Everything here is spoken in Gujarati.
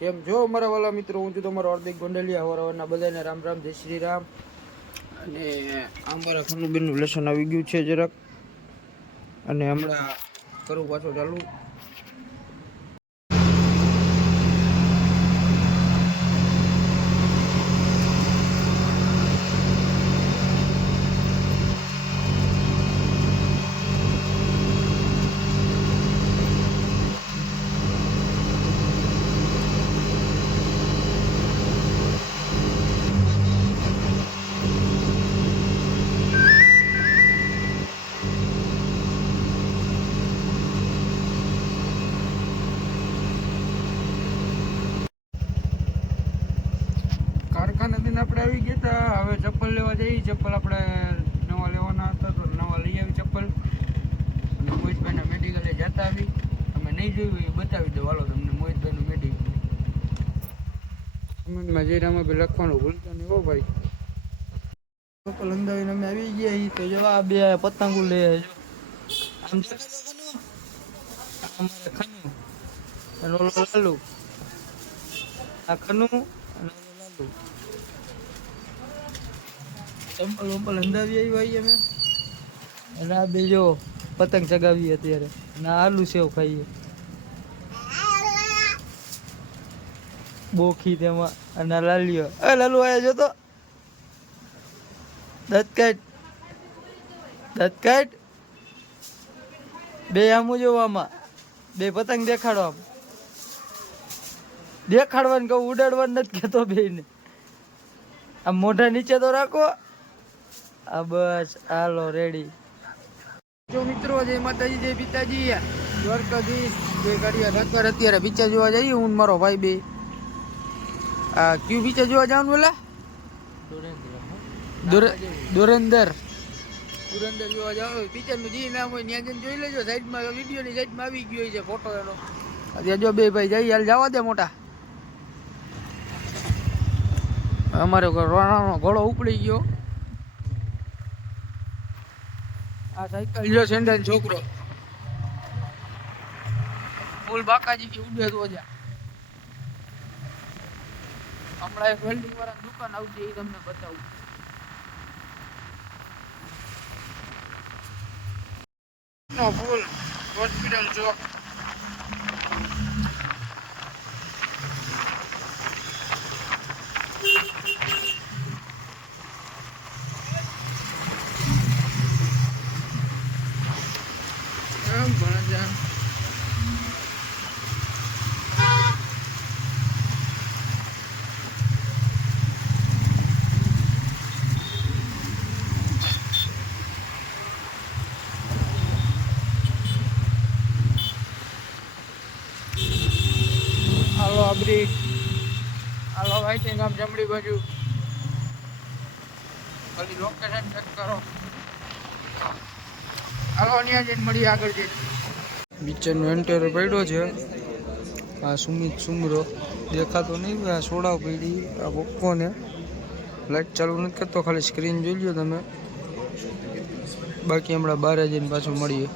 કેમ જો મારા વાલા મિત્રો, હું છું તમારો હાર્દિક ગોંડલિયા. હવારના બધાને રામ રામ, જય શ્રી રામ. અને અમારા ખનુબેનનું લેસન આવી ગયું છે જરાક, અને હમણાં કરું પાછો ચાલુ. કારખાનેથી આપણે આવી ગયા હતા. હવે ચપ્પલ લેવા જઈએ. ચપ્પલ આપણે નવા લેવાના હતા તો નવા લઈ આવી ચપ્પલ. અને મોહિતભાઈના મેડિકલે જતા આવી. તમે નહીં જોયું એ બતાવી દો. હાલો તમને મોહિતભાઈનું મેડિકલ. કમેન્ટમાં જઈ રામાભાઈ લખવાનું ભૂલતા નહીં હો ભાઈ. ચપ્પલ અંદાવીને અમે આવી ગયા. તો જવા બે પતંગો લે આમ અમારે ખનું અને ઓલો લાલુ. આ ખનું અને ઓલો લાલુ. ચંપલ વંપલ અંદાવી આવી અમે. અને આ બે જો પતંગ ચગાવીએ અત્યારે. અને આલુ સેવ ખાઈએ બોખી તેમાં. અને લાલીઓ એ લાલુ આયા જો તો દત્ત કાઢ બે આમું જોવામાં. બે પતંગ દેખાડો. આમ દેખાડવાનું કહું, ઉડાડવાનું નથી કેતો બે ને. આમ મોઢા નીચે તો રાખો. આ બસ હાલો રેડી. જો મિત્રો, જય માતાજી, જય પિતાજી, દ્વારકાધીશ, જય કાળિયા ઠાકર. અત્યારે પિક્ચર જોવા જઈએ હું મારો ભાઈ બે. આ ક્યુ પિક્ચર જોવા જવાનું બોલા? ધુરંધર જોવા જાવ. પિક્ચરનું જે નામ હોય ત્યાં જઈને જોઈ લેજો. સાઈડમાં વિડીયોની સાઈડમાં આવી ગયો છે ફોટો એનો. અત્યારે જો બે ભાઈ જઈ હાલ જવા દે મોટા. અમારે રોણાનો ઘોડો ઉપડી ગયો. આ સાયકલ જો સેન્ડલ છોકરો ફૂલ બાકાજી થી ઉડે તો જા. હમણાં એક વેલ્ડિંગ વાળા દુકાન આવતી એ તમને બતાવું. ફૂલ હોસ્પિટલ ચોક. હાલો અબરી, હાલો ભાઈ ગામ જમણી બાજુ. ખાલી લોકેશન ચેક કરો. હાલો ત્યાં જઈને મળીએ આગળ જઈને. પિક્ચરનો એન્ટર પડ્યો છે. આ સુમિત સુમરો દેખાતો નહીં. આ સોડાવ પડી. આ પોપકોને લાઈટ ચાલુ નથી કરતો, ખાલી સ્ક્રીન જોઈ લો તમે. બાકી હમણાં બહાર જઈને પાછું મળીએ.